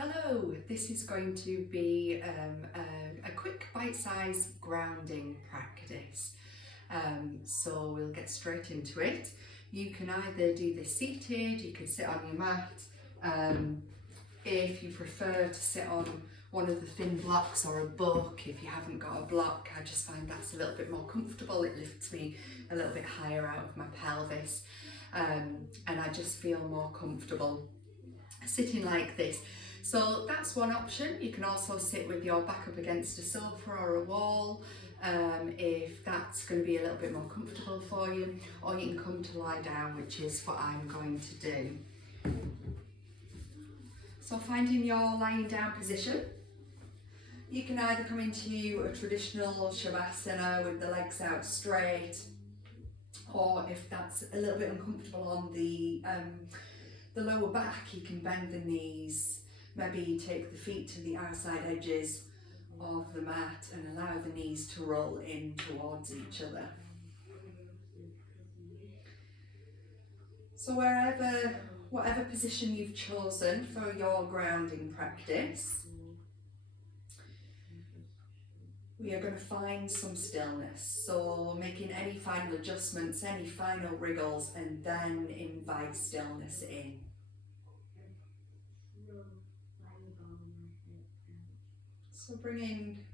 Hello, this is going to be a quick bite-sized grounding practice. So we'll get straight into it. You can either do this seated, you can sit on your mat. If you prefer to sit on one of the thin blocks or a book, if you haven't got a block, I just find that's a little bit more comfortable. It lifts me a little bit higher out of my pelvis, and I just feel more comfortable sitting like this. So that's one option. You can also sit with your back up against a sofa or a wall, if that's going to be a little bit more comfortable for you, or you can come to lie down, which is what I'm going to do. So finding your lying down position, you can either come into a traditional Shavasana with the legs out straight, or if that's a little bit uncomfortable on the lower back, you can bend the knees, maybe take the feet to the outside edges of the mat and allow the knees to roll in towards each other. So whatever position you've chosen for your grounding practice, we are going to find some stillness. So making any final adjustments, any final wriggles, and then invite stillness in. So bringing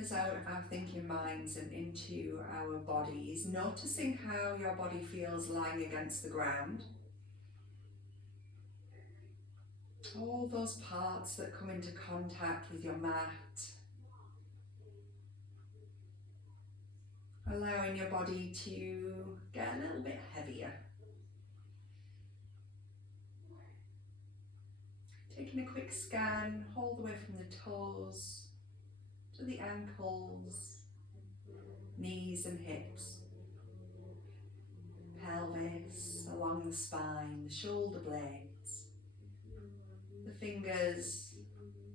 us out of our thinking minds and into our bodies, noticing how your body feels lying against the ground. All those parts that come into contact with your mat. Allowing your body to get a little bit heavier. Taking a quick scan all the way from the toes to the ankles, knees and hips, pelvis, along the spine, the shoulder blades, the fingers,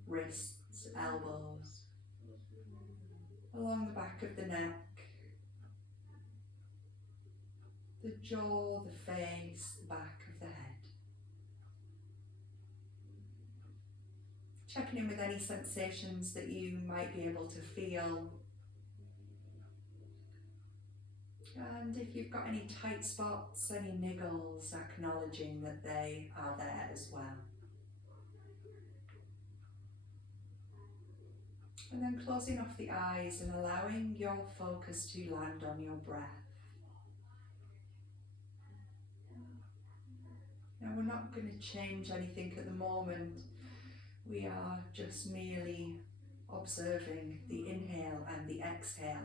wrists, elbows, along the back of the neck, the jaw, the face, the back of the head. Checking in with any sensations that you might be able to feel. And if you've got any tight spots, any niggles, acknowledging that they are there as well. And then closing off the eyes and allowing your focus to land on your breath. Now we're not going to change anything at the moment. We are just merely observing the inhale and the exhale.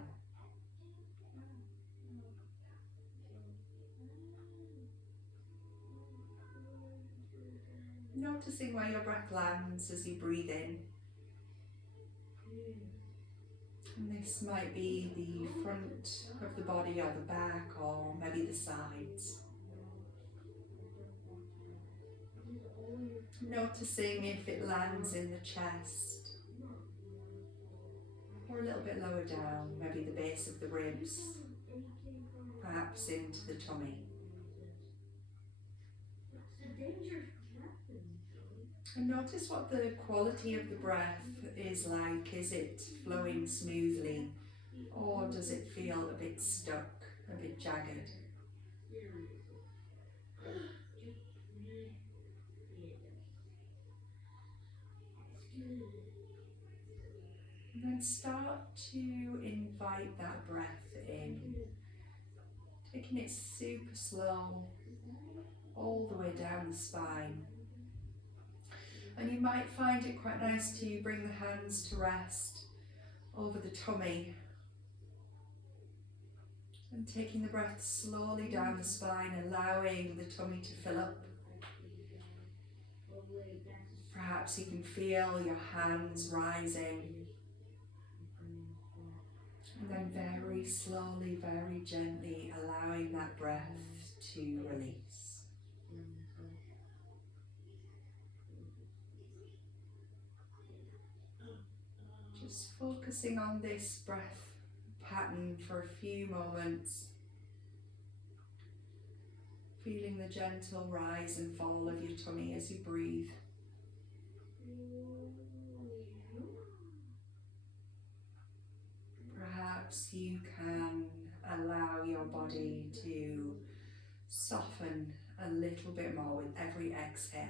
Noticing where your breath lands as you breathe in. And this might be the front of the body or the back or maybe the sides. Noticing if it lands in the chest or a little bit lower down, maybe the base of the ribs, perhaps into the tummy. And notice what the quality of the breath is like. Is it flowing smoothly, or does it feel a bit stuck, a bit jagged? And then start to invite that breath in, taking it super slow, all the way down the spine. And you might find it quite nice to bring the hands to rest over the tummy and taking the breath slowly down the spine, allowing the tummy to fill up. Perhaps you can feel your hands rising, and then very slowly, very gently allowing that breath to release. Just focusing on this breath pattern for a few moments. Feeling the gentle rise and fall of your tummy as you breathe. perhaps you can allow your body to soften a little bit more with every exhale.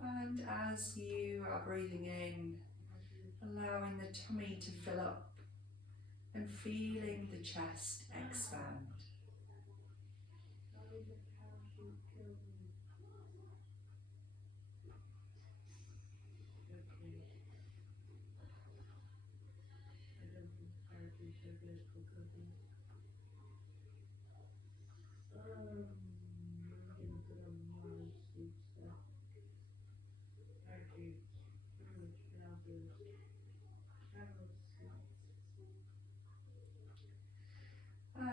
And as you are breathing in, allowing the tummy to fill up and feeling the chest expand.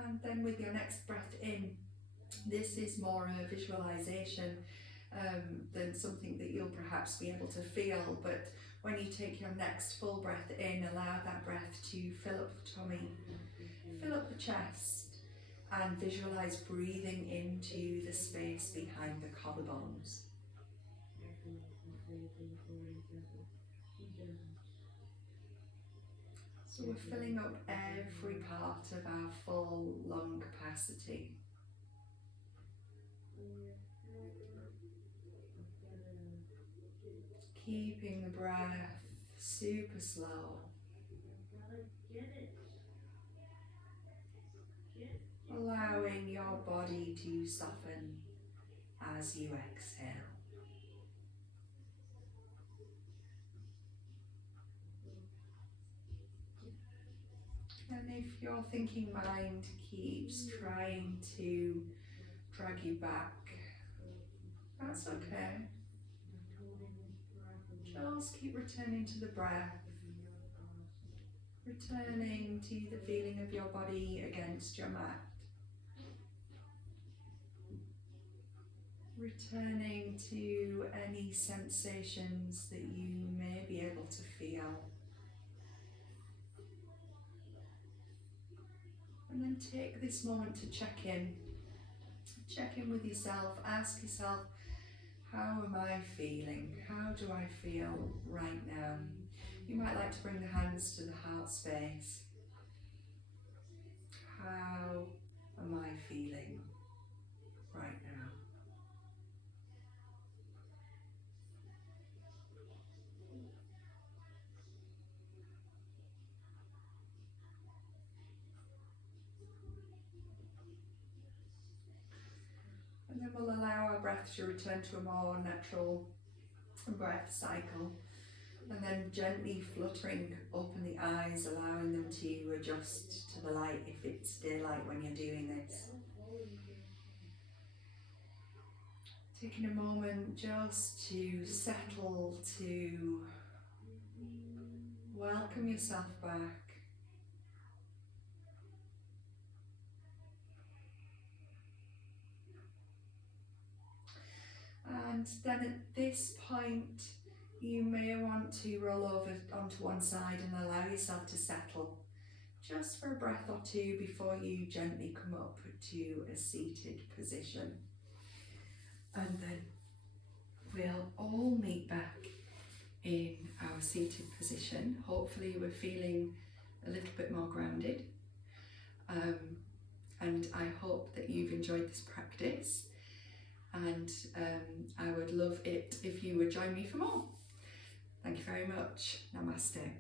And then with your next breath in, this is more a visualization than something that you'll perhaps be able to feel, but when you take your next full breath in, allow that breath to fill up the tummy, fill up the chest, and visualize breathing into the space behind the collarbones. So we're filling up every part of our full lung capacity. Keeping the breath super slow. Allowing your body to soften as you exhale. And if your thinking mind keeps trying to drag you back, that's okay. Just keep returning to the breath, returning to the feeling of your body against your mat, returning to any sensations that you may be able to feel. And then take this moment to check in with yourself, ask yourself, how am I feeling? How do I feel right now? You might like to bring the hands to the heart space. How am I feeling right now? And then we'll allow our breath to return to a more natural breath cycle. And then gently fluttering open the eyes, allowing them to adjust to the light if it's daylight when you're doing this. Taking a moment just to settle, to welcome yourself back. And then at this point, you may want to roll over onto one side and allow yourself to settle just for a breath or two before you gently come up to a seated position. And then we'll all meet back in our seated position. Hopefully we're feeling a little bit more grounded. And I hope that you've enjoyed this practice. And I would love it if you would join me for more. Thank you very much. Namaste.